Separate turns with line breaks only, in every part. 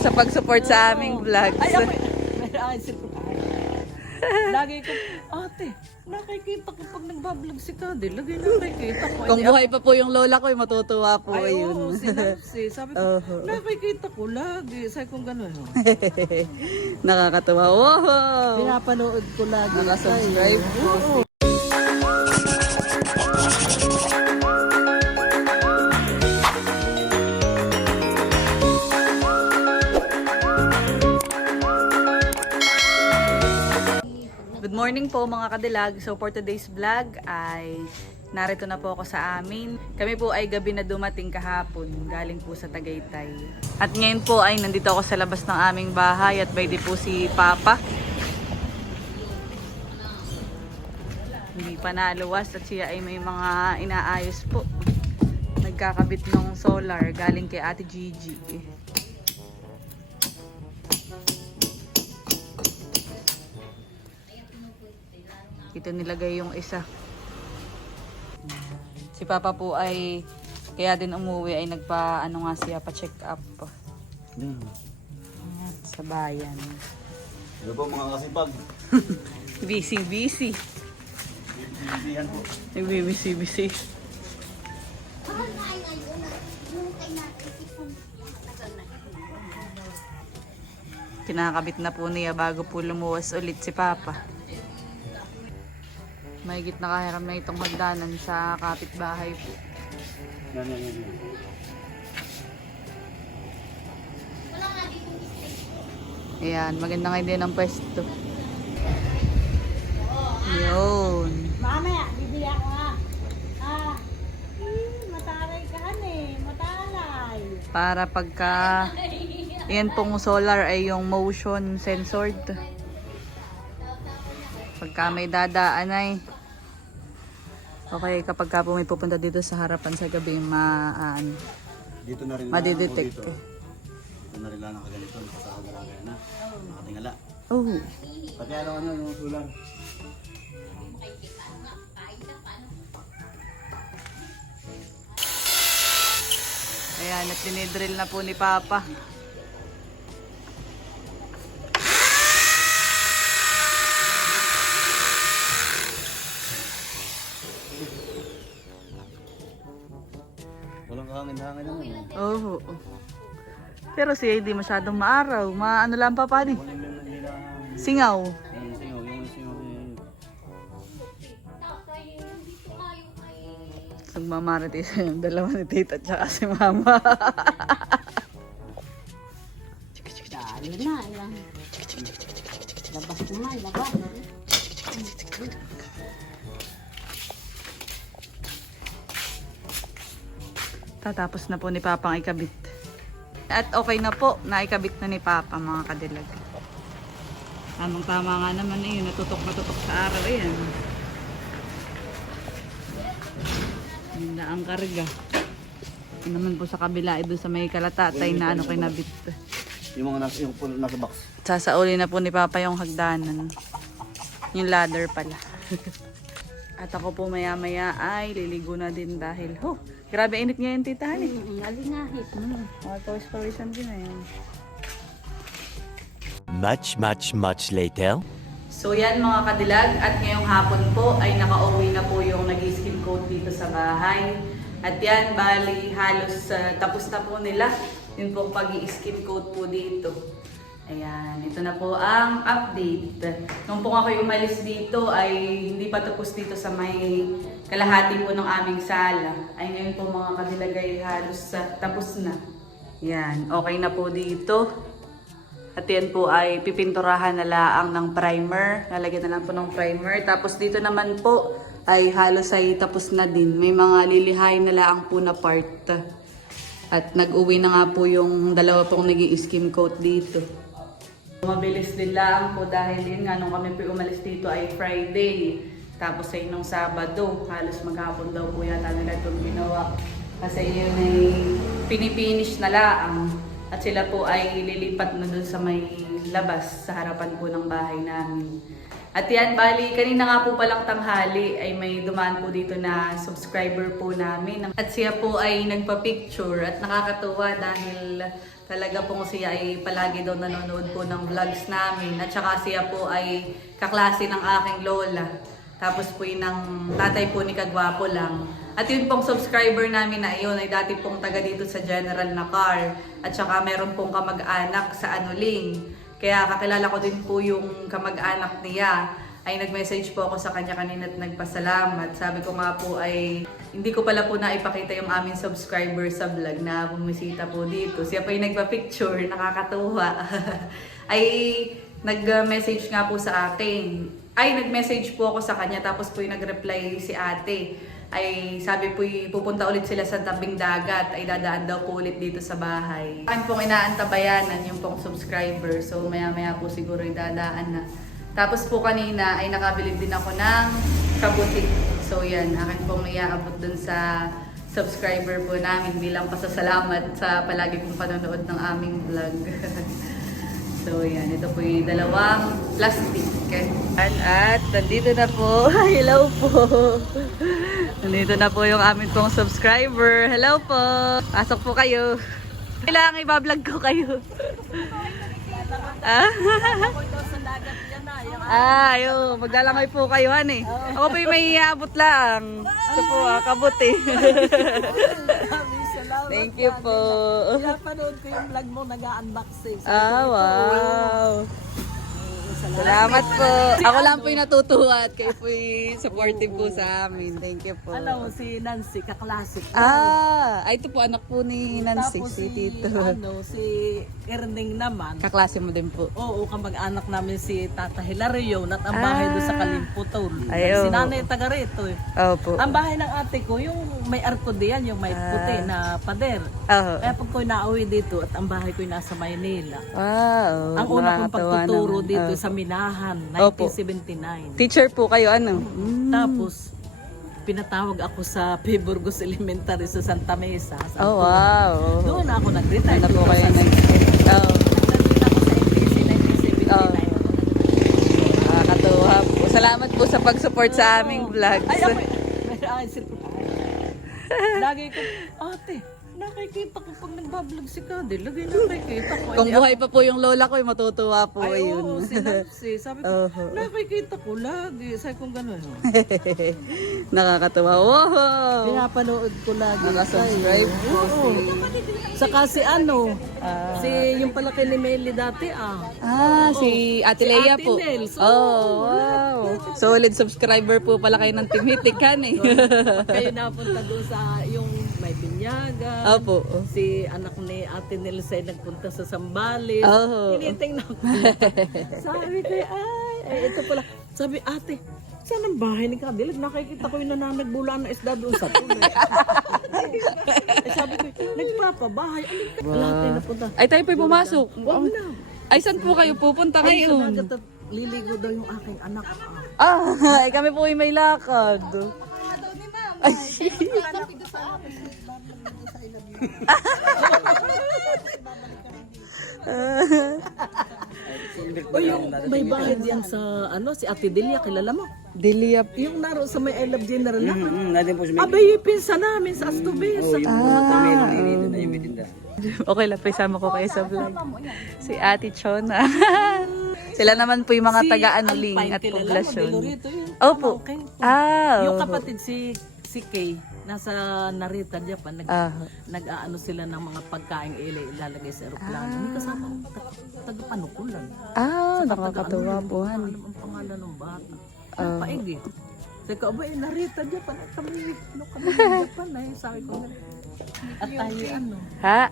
sa pag-support sa aming vlogs.
Ay, ako. Ay. Lagi ko, ate, nakikita ko pag nagbablog si Kade, lagi nakikita ko.
Kung buhay pa po yung lola ko, ay matutuwa po
Ay,
yun.
oo, sinapsi. Sabi ko,
Oho.
nakikita ko lagi. Sabi ko gano'n. oh.
Nakakatawa. Wow!
Pinapanood ko lagi.
Nakasubscribe po. Morning po mga kadilag. So for today's vlog ay narito na po ako sa amin. Kami po ay gabi na dumating kahapon galing po sa Tagaytay. At ngayon po ay nandito ako sa labas ng aming bahay at by po si Papa. Hindi pa naluwas at siya ay may mga inaayos po. Nagkakabit ng solar galing kay Ate Gigi. Dito nilagay yung isa. Si Papa po ay kaya din umuwi ay nagpa ano nga siya pa check up
Hmm.
Ayan, sa bayan.
Ano po mga kasipag?
Busy busy.
Bibigyan po.
Nagbibisi busy. Kinakabit na po niya bago po lumuwas ulit si Papa. Mahigit na kahiram na itong hagdanan sa kapitbahay po.
Yan, yan, yan. yan.
Ayan, maganda nga din ang pwesto. Yun.
Mamaya, bibigyan ko nga. Ah, eh, matalay ka eh, matalay.
Para pagka yan pong solar ay yung motion censored. Pagka may dadaan ay Okay, kapag ka po may pupunta dito sa harapan sa gabi, ma, ano,
Dito na rin
madidetect.
Dito. Dito na rin lang nakaganito. Nakasakagalaga na. Nakatingala.
Oh,
Pati ano ano yung sulan.
ayan, at dinidrill na po ni Papa.
Kahangin-hangin naman. eh.
Oh. Pero siya hindi masyadong maaraw. Maano lang pa pa.
Walang nila.
Singaw.
Yung singaw, yung singaw. eh.
Nagmamarites yung dalawa ni tita at saka si mama.
Dali na, ilang. Labas naman, labas.
Tatapos na po ni Papa ang ikabit. At okay na po, naikabit na ni Papa mga kadilag. Tamang tama nga naman eh, natutok na tutok sa araw eh. Yun na ang karga. Yun naman po sa kabila, eh, doon sa may kalatatay na ano kinabit.
Yung mga nasa, yung nasa box.
Sasauli na po ni Papa yung hagdanan. Yung ladder pala. At ako po maya maya ay liligo na din dahil, ho, grabe init ngayon tita Hani.
Mm, alingahit.
Hmm, mga pawis-pawisan din na yan.
Much, much, much later.
So yan mga kadilag at ngayong hapon po ay nakauwi na po yung nag-skin coat dito sa bahay. At yan, bali halos ah, tapos na po nila yung po pag-i-skin coat po dito. Ayan, ito na po ang update. Nung po ako umalis dito ay hindi pa tapos dito sa may kalahati po ng aming sala. Ay ngayon po mga kadilag ay halos ah, tapos na. Yan, okay na po dito. At yan po ay pipinturahan na laang ng primer. Lalagyan na lang po ng primer. Tapos dito naman po ay halos ay tapos na din. May mga lilihain na laang po na part. At nag-uwi na nga po yung dalawa pong nag skim coat dito. Mabilis din lang po dahil yun nga nung kami po umalis dito ay Friday. Tapos ay nung Sabado, halos maghapon daw po yata nila itong ginawa. Kasi yun ay pinipinish na laang. At sila po ay lilipat na dun sa may labas sa harapan po ng bahay namin. At yan, bali, kanina nga po palang tanghali ay may dumaan po dito na subscriber po namin. At siya po ay nagpa-picture at nakakatuwa dahil talaga po siya ay palagi daw nanonood po ng vlogs namin. At saka siya po ay kaklase ng aking lola. Tapos po yun ng tatay po ni Kagwapo lang. At yun pong subscriber namin na yun ay dati pong taga dito sa General na car. At saka meron pong kamag-anak sa Anuling. Kaya kakilala ko din po yung kamag-anak niya. Ay nag-message po ako sa kanya kanina at nagpasalamat. Sabi ko nga po ay hindi ko pala po naipakita yung aming subscriber sa vlog na bumisita po dito. Siya pa yung nagpa-picture, nakakatuwa. ay nag-message nga po sa akin. Ay, nag-message po ako sa kanya tapos po yung nag-reply si ate. Ay sabi po pupunta ulit sila sa tabing dagat ay dadaan daw po ulit dito sa bahay. Akin pong inaantabayanan yung pong subscriber so maya maya po siguro dadaan na. Tapos po kanina ay nakabili din ako ng kabutik. So yan, akin pong iaabot dun sa subscriber po namin bilang pasasalamat sa palagi pong panonood ng aming vlog. So yan, ito po yung dalawang plastic. At nandito na po. Hello po. Nandito na po yung amin pong subscriber. Hello po. Pasok po kayo. Kailangan i-vlog ko kayo. ah? Ah, ayo, maglalangoy po kayo, han eh. Ako po yung may iabot lang. Ito po, ah, kabot eh. Thank you po.
Pinapanood ko yung vlog mo, nag-unboxing.
Ah, wow. Salamat po. Ako lang po yung natutuwa at kayo po yung supportive po sa amin. Thank you po.
Alam mo, si Nancy, kaklase ko.
Ah, ay ito po anak po ni Nancy,
Tapos
si Tito.
ano, si Erning naman.
Kaklase mo din po.
Oo, kamag-anak namin si Tata Hilario at ang bahay doon sa Kalimputol.
Ay, oo.
Si nanay taga rito. eh.
Opo.
Ang bahay ng ate ko, yung may arko diyan, yung may puti na pader.
Oh.
Kaya pag ko'y nauwi dito at ang bahay ko'y nasa Maynila.
Wow.
ang una kong pagtuturo
naman.
dito
Oh.
sa Minahan,
Opo.
1979.
Teacher po kayo, ano? Mm.
Tapos, pinatawag ako sa P. Burgos Elementary sa Santa Mesa. Sa
Oh, wow.
Doon ako nag-retire.
Ano po kayo
2006.
nag... Oh.
Nandun ako sa MPC 1979.
Nakakatuwa po. Salamat po sa pag-support sa aming vlogs.
Ay, ako, Lagi ko, ate, nakikita ko pag nagbablog si Kade, lagi nakikita ko.
Kung
Hindi
buhay pa po yung lola ko, ay matutuwa po
Ay,
yun.
oo, si Nancy. Sabi ko,
Oho.
nakikita ko lagi. Sabi ko gano'n.
Nakakatuwa. Wow!
Pinapanood ko lagi.
Nakasubscribe po si...
Saka si ano, si yung palaki ni Melly dati ah.
Ah, si Ate
Si
Lea
Ate
po.
Nels,
Oh, wow. Solid subscriber po pala kayo ng Team Hitikan eh.
Kayo napunta doon sa yung may binyaga.
Opo.
Si anak ni Ate Nels ay nagpunta sa Sambales.
Oh.
Tinitingnan ko. sabi ko, ay, ay, ito pala. Sabi, ate, saan ang bahay ni Kadilag? Nakikita ko yung nananagbula na isda doon sa tuloy. eh, sabi ko, nagpapabahay. Alin ka? Lahat ay napunta.
Ay, tayo po'y pumasok.
Wag na.
Ay, saan po kayo pupunta
Ay, dagat at liligo daw yung aking anak.
Ah,
Ah.
ay kami po ay may lakad. Ay,
O yung may bahay diyan sa ano si Ate Delia kilala mo?
Delia.
Yung naro sa may I Love General na.
Hmm, natin po si
Abay, pinsa namin sa Astubes. sa
Ah.
Dito na yung mitinda.
Okay lang, isama ko kayo sa vlog. Si Ate Chona. Sila naman po yung mga
Si
taga-anuling
Alpine,
at poblasyon. Opo.
Ko.
Ah,
Yung kapatid si si Kay nasa Narita Japan nag
Ah.
nag-aano sila ng mga pagkain ila ilalagay sa eroplano. May kasama ng ta- taga-panukulan.
Ah, nakakatuwa po, han.
alam ang pangalan ng bata.
Ah.
Napaig eh. Sabi ko, abay, Narita Japan. At kami, ano kami sa Japan eh. Sabi ko, at tayo ano.
Ha?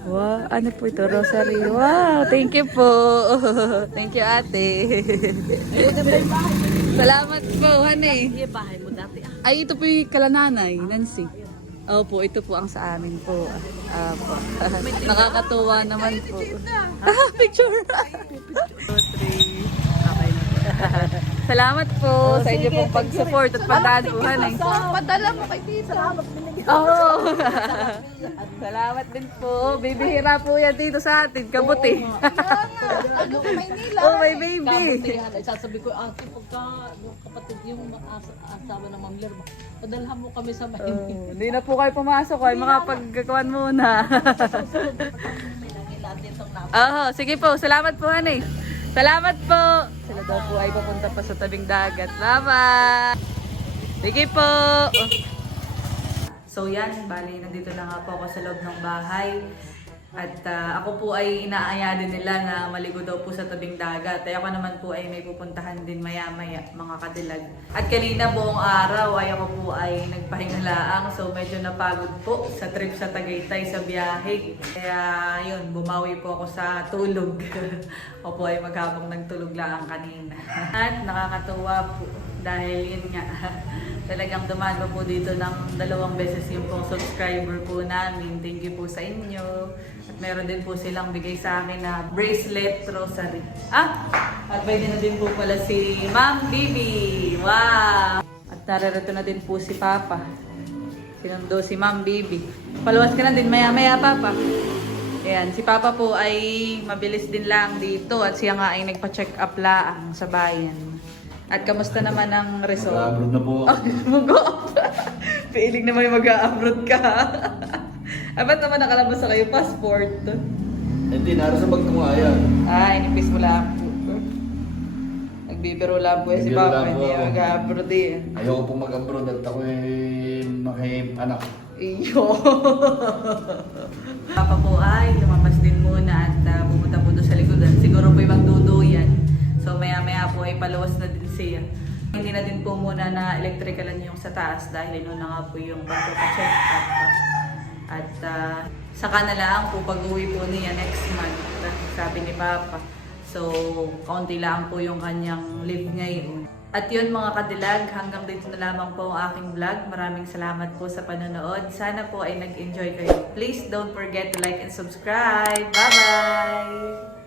Wow, ano po ito? Rosary. Wow, thank you po. thank you, ate. Salamat po, honey.
Hindi, bahay mo dati ah.
Ay, ito po yung kalananay, Nancy. Opo, ito po ang sa amin po. Apo. Nakakatuwa naman po. Ah, picture! Po. Salamat po sa inyo pong pag-support at pagdaduhan eh.
Padala mo kay tita. Salamat binigyan.
Oo. Salamat din po. Bibihira po yan dito sa atin. Kabuti.
Ano Maynila?
Oh, may baby.
Kabutihan. Ay, sasabi ko, ate, pagka yung kapatid yung asa, asawa ng Ma'am Lerma, padalhan mo kami sa Maynila.
Oh, Hindi na po kayo pumasok. Ay, makapagkakuan muna.
May nangila ditong na.
Oo, sige po. Salamat po, Hanay. Salamat po. Sila daw po ay papunta pa sa tabing dagat. Bye-bye. Sige po. So yan, bali, nandito na nga po ako sa loob ng bahay. At ah, ako po ay inaaya din nila na maligo daw po sa tabing dagat. Ay ako naman po ay may pupuntahan din maya-maya, mga kadilag. At kanina buong araw ay ako po ay nagpahinga laang. So medyo napagod po sa trip sa Tagaytay sa biyahe. Kaya yun, bumawi po ako sa tulog. ako po ay maghapong nagtulog laang kanina. At nakakatuwa po dahil yun nga, talagang dumago po dito ng dalawang beses yung pong subscriber po namin. Thank you po sa inyo. At meron din po silang bigay sa akin na bracelet rosary. Ah! At pwede na din po pala si Ma'am Bibi. Wow! At nararito na din po si Papa. Sinundo si Ma'am Bibi. Paluwas ka na din maya-maya, Papa. Ayan, si Papa po ay mabilis din lang dito at siya nga ay nagpa-check up laang sa bayan. At kamusta naman ang result?
Mag-abroad na po ako.
Oh, mag-off. Piiling naman yung mag-abroad ka. ah, ba't naman nakalabas sa kayo passport?
Hindi, naro sa yan.
Ah, inipis mo lang po. Nagbibiro lang po yan si
Nagbibiro
Papa,
lang po
hindi
ako.
mag-abroad eh.
Ayoko po mag-abroad at ako eh maki-anak.
Iyo. Papa po ay lumabas din muna at uh, pumunta po doon sa likodan. Siguro po maya paluwas na din siya. Hindi na din po muna na electricalan yung sa taas dahil ino na nga po yung pagpapacheck up. At uh, saka na lang po pag-uwi po niya next month, sabi ni Papa. So, kaunti lang po yung kanyang leave ngayon. At yun mga kadilag, hanggang dito na lamang po ang aking vlog. Maraming salamat po sa panonood. Sana po ay nag-enjoy kayo. Please don't forget to like and subscribe. Bye-bye!